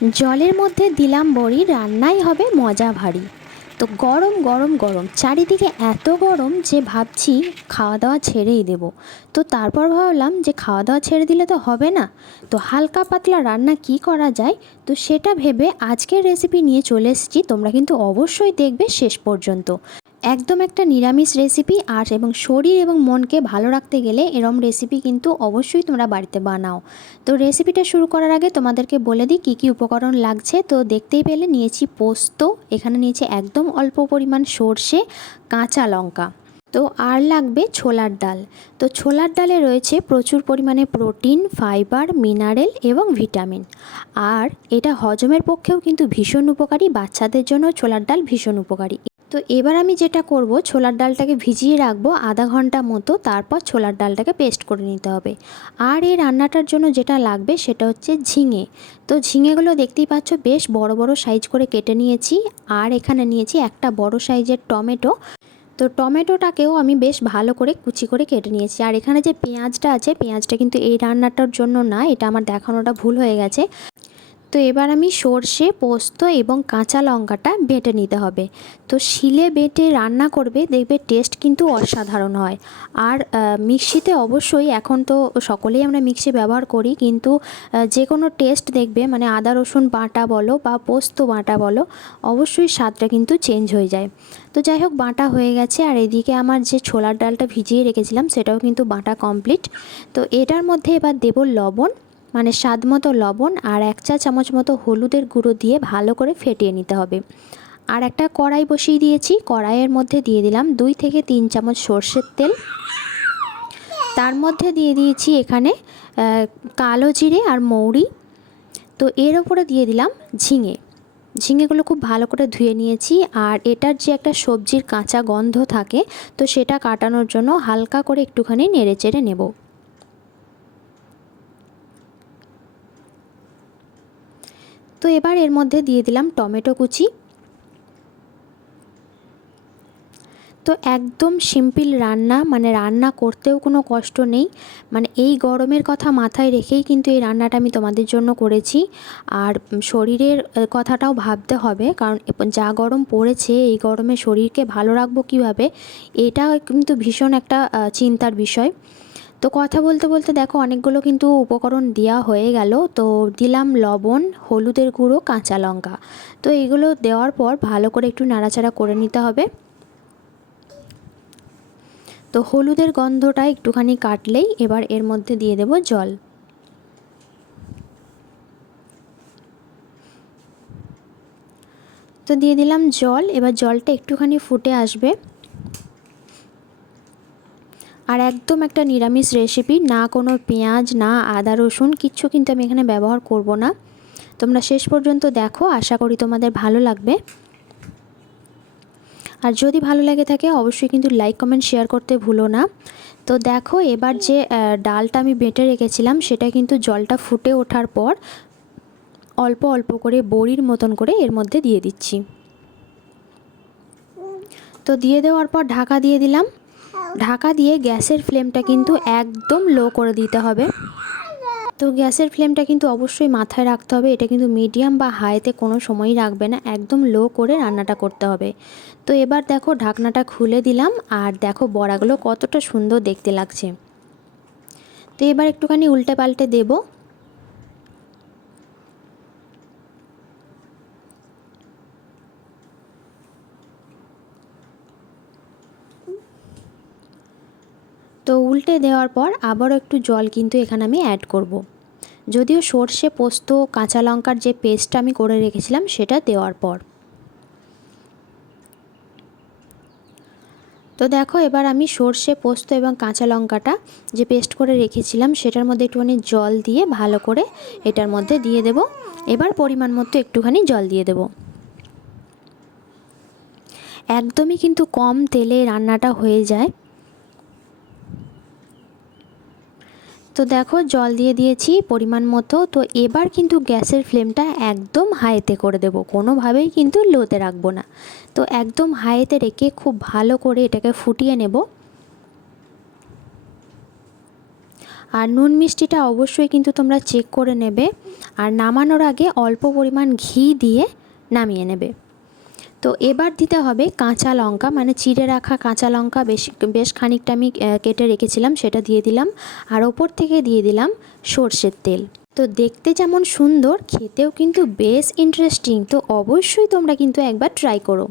জলের মধ্যে দিলাম বড়ি, রান্নাই হবে মজা ভারী। তো গরম গরম গরম, চারিদিকে এত গরম যে ভাবছি খাওয়া দাওয়া ছেড়েই দেব। তো তারপর ভাবলাম যে খাওয়া দাওয়া ছেড়ে দিলে তো হবে না, তো হালকা পাতলা রান্না কি করা যায়। তো সেটা ভেবে আজকের রেসিপি নিয়ে চলে এসেছি। তোমরা কিন্তু অবশ্যই দেখবে শেষ পর্যন্ত। একদম একটা নিরামিষ রেসিপি, আর এবং শরীর এবং মনকে ভালো রাখতে গেলে এরম রেসিপি কিন্তু অবশ্যই তোমরা বাড়িতে বানাও। তো রেসিপিটা শুরু করার আগে তোমাদেরকে বলে দিই কী কী উপকরণ লাগছে। তো দেখতেই পেলে নিয়েছি পোস্ত, এখানে নিয়েছি একদম অল্প পরিমাণ সর্ষে, কাঁচা লঙ্কা। তো আর লাগবে ছোলার ডাল। তো ছোলার ডালে রয়েছে প্রচুর পরিমাণে প্রোটিন, ফাইবার, মিনারেল এবং ভিটামিন। আর এটা হজমের পক্ষেও কিন্তু ভীষণ উপকারী, বাচ্চাদের জন্য ছোলার ডাল ভীষণ উপকারী। তো এবার আমি যেটা করব, ছোলার ডালটাকে ভিজিয়ে রাখবো আধা ঘন্টা মতো, তারপর ছোলার ডালটাকে পেস্ট করে নিতে হবে। আর এই রান্নাটার জন্য যেটা লাগবে সেটা হচ্ছে ঝিঙে। তো ঝিঙেগুলো দেখতেই পাচ্ছ বেশ বড় বড় সাইজ করে কেটে নিয়েছি। আর এখানে নিয়েছি একটা বড় সাইজের টমেটো। তো টমেটোটাকেও আমি বেশ ভালো করে কুচি করে কেটে নিয়েছি। আর এখানে যে পেঁয়াজটা আছে, পেঁয়াজটা কিন্তু এই রান্নাটার জন্য না, এটা আমার দেখানোটা ভুল হয়ে গেছে। তো এবার আমি সর্ষে, পোস্ত এবং কাঁচা লঙ্কাটা বেটে নিতে হবে। তো শিলে বেটে রান্না করবে, দেখবে টেস্ট কিন্তু অসাধারণ হয়। আর মিক্সিতে অবশ্যই, এখন তো সকলেই আমরা মিক্সি ব্যবহার করি, কিন্তু যে কোনো টেস্ট দেখবে মানে আদা রসুন বাটা বলো বা পোস্ত বাটা বলো, অবশ্যই স্বাদটা কিন্তু চেঞ্জ হয়ে যায়। তো যাই হোক, বাটা হয়ে গেছে। আর এদিকে আমার যে ছোলার ডালটা ভিজিয়ে রেখেছিলাম সেটাও কিন্তু বাটা কমপ্লিট। তো এটার মধ্যে এবার দেব লবণ, মানে স্বাদ মতো লবণ, আর 1 চা চামচ মতো হলুদের গুঁড়ো দিয়ে ভালো করে ফেটিয়ে নিতে হবে। আর একটা কড়াই বসিয়ে দিয়েছি, কড়াইয়ের মধ্যে দিয়ে দিলাম 2 থেকে 3 চামচ সর্ষের তেল। তার মধ্যে দিয়ে দিয়েছি এখানে কালো জিরে আর মৌরি। তো এর ওপরে দিয়ে দিলাম ঝিঙে। ঝিঙেগুলো খুব ভালো করে ধুয়ে নিয়েছি। আর এটার যে একটা সবজির কাঁচা গন্ধ থাকে, তো সেটা কাটানোর জন্য হালকা করে একটুখানি নেড়ে চেড়ে নেব। তো এবার এর মধ্যে দিয়ে দিলাম টমেটো কুচি। তো একদম সিম্পল রান্না, মানে রান্না করতেও কোনো কষ্ট নেই। মানে এই গরমের কথা মাথায় রেখেই কিন্তু এই রান্নাটা আমি তোমাদের জন্য করেছি। আর শরীরের কথাটাও ভাবতে হবে, কারণ যা গরম পড়েছে, এই গরমে শরীরকে ভালো রাখবো কীভাবে, এটা কিন্তু ভীষণ একটা চিন্তার বিষয়। তো কথা বলতে বলতে দেখো অনেকগুলো কিন্তু উপকরণ দেওয়া হয়ে গেল। তো দিলাম লবণ, হলুদের গুঁড়ো, কাঁচা লঙ্কা। তো এগুলো দেওয়ার পর ভালো করে একটু নাড়াচাড়া করে নিতে হবে। তো হলুদের গন্ধটা একটুখানি কাটলেই এবার এর মধ্যে দিয়ে দেব জল। তো দিয়ে দিলাম জল। এবার জলটা একটুখানি ফুটে আসবে। আর একদম একটা নিরামিষ রেসিপি, না কোনো পেঁয়াজ, না আদা রসুন, কিচ্ছু কিন্তু আমি এখানে ব্যবহার করব না। তোমরা শেষ পর্যন্ত দেখো, আশা করি তোমাদের ভালো লাগবে। আর যদি ভালো লেগে থাকে অবশ্যই কিন্তু লাইক, কমেন্ট, শেয়ার করতে ভুলো না। তো দেখো এবার যে ডালটা আমি বেটে রেখেছিলাম সেটা কিন্তু জলটা ফুটে ওঠার পর অল্প অল্প করে বড়ির মতন করে এর মধ্যে দিয়ে দিচ্ছি। তো দিয়ে দেওয়ার পর ঢাকা দিয়ে দিলাম। ঢাকা দিয়ে গ্যাসের ফ্লেমটা কিন্তু একদম লো করে দিতে হবে। তো গ্যাসের ফ্লেমটা কিন্তু অবশ্যই মাথায় রাখতে হবে, এটা কিন্তু মিডিয়াম বা হাইতে কোনো সময়ই রাখবে না, একদম লো করে রান্নাটা করতে হবে। তো এবার দেখো ঢাকনাটা খুলে দিলাম, আর দেখো বড়াগুলো কতটা সুন্দর দেখতে লাগছে। তো এবার একটুখানি উল্টে পাল্টে দেব। তো উল্টে দেওয়ার পর আবারও একটু জল কিন্তু এখানে আমি অ্যাড করব। যদিও সর্ষে, পোস্ত, কাঁচা লঙ্কার যে পেস্টটা আমি করে রেখেছিলাম সেটা দেওয়ার পর। তো দেখো এবার আমি সর্ষে, পোস্ত এবং কাঁচা লঙ্কাটা যে পেস্ট করে রেখেছিলাম সেটার মধ্যে একটুখানি জল দিয়ে ভালো করে এটার মধ্যে দিয়ে দেব। এবার পরিমাণ মতো একটুখানি জল দিয়ে দেব। একদমই কিন্তু কম তেলে রান্নাটা হয়ে যায়। তো দেখো জল দিয়ে দিয়েছি পরিমাণ মতো। তো এবার কিন্তু গ্যাসের ফ্লেমটা একদম হাইতে করে দেব, কোনোভাবেই কিন্তু লোতে রাখবো না। তো একদম হাইতে রেখে খুব ভালো করে এটাকে ফুটিয়ে নেব। আর নুন মিষ্টিটা অবশ্যই কিন্তু তোমরা চেক করে নেবে। আর নামানোর আগে অল্প পরিমাণ ঘি দিয়ে নামিয়ে নেবে। তো এবার দিতে হবে কাঁচা লঙ্কা, মানে চিড়ে রাখা কাঁচা লঙ্কা বেশ খানিকটা আমি কেটে রেখেছিলাম, সেটা দিয়ে দিলাম। আর ওপর থেকে দিয়ে দিলাম সর্ষের তেল। তো দেখতে যেমন সুন্দর, খেতেও কিন্তু বেশ ইন্টারেস্টিং। তো অবশ্যই তোমরা কিন্তু একবার ট্রাই করো।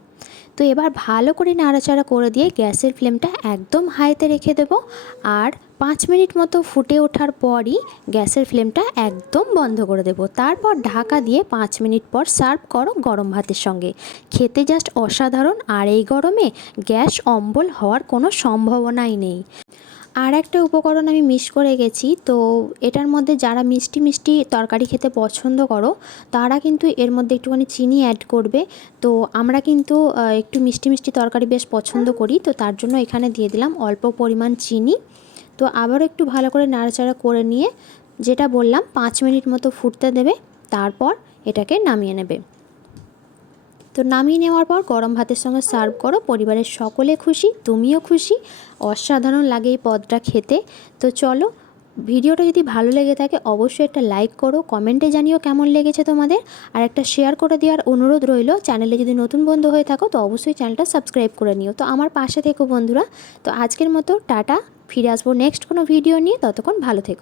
তো এবার ভালো করে নাড়াচাড়া করে দিয়ে গ্যাসের ফ্লেমটা একদম হাইতে রেখে দেবো। আর 5 মিনিট মতো ফুটে ওঠার পরই গ্যাসের ফ্লেমটা একদম বন্ধ করে দেবো। তারপর ঢাকা দিয়ে 5 মিনিট পর সার্ভ করো গরম ভাতের সঙ্গে। খেতে জাস্ট অসাধারণ। আর এই গরমে গ্যাস অম্বল হওয়ার কোনো সম্ভাবনাই নেই। আর একটা উপকরণ আমি মিস করে গেছি, তো এটার মধ্যে যারা মিষ্টি মিষ্টি তরকারি খেতে পছন্দ করো তারা কিন্তু এর মধ্যে একটুখানি চিনি অ্যাড করবে। তো আমরা কিন্তু একটু মিষ্টি মিষ্টি তরকারি বেশ পছন্দ করি, তো তার জন্য এখানে দিয়ে দিলাম অল্প পরিমাণ চিনি। তো আবারও একটু ভালো করে নাড়াচাড়া করে নিয়ে, যেটা বললাম 5 মিনিট মতো ফুটতে দেবে, তারপর এটাকে নামিয়ে নেবে। তো নামিয়ে নেওয়ার পর গরম ভাতের সঙ্গে সার্ভ করো। পরিবারের সকলে খুশি, তুমিও খুশি। অসাধারণ লাগে এই পদটা খেতে। তো চলো, ভিডিওটা যদি ভালো লেগে থাকে অবশ্যই একটা লাইক করো, কমেন্টে জানিও কেমন লেগেছে তোমাদের। আর একটা শেয়ার করে দেওয়ার অনুরোধ রইল। চ্যানেলে যদি নতুন বন্ধু হয়ে থাকো তো অবশ্যই চ্যানেলটা সাবস্ক্রাইব করে নিও। তো আমার পাশে থেকো বন্ধুরা। তো আজকের মতো টাটা, ফিরে আসবো নেক্সট কোনো ভিডিও নিয়ে। ততক্ষণ ভালো থেকো।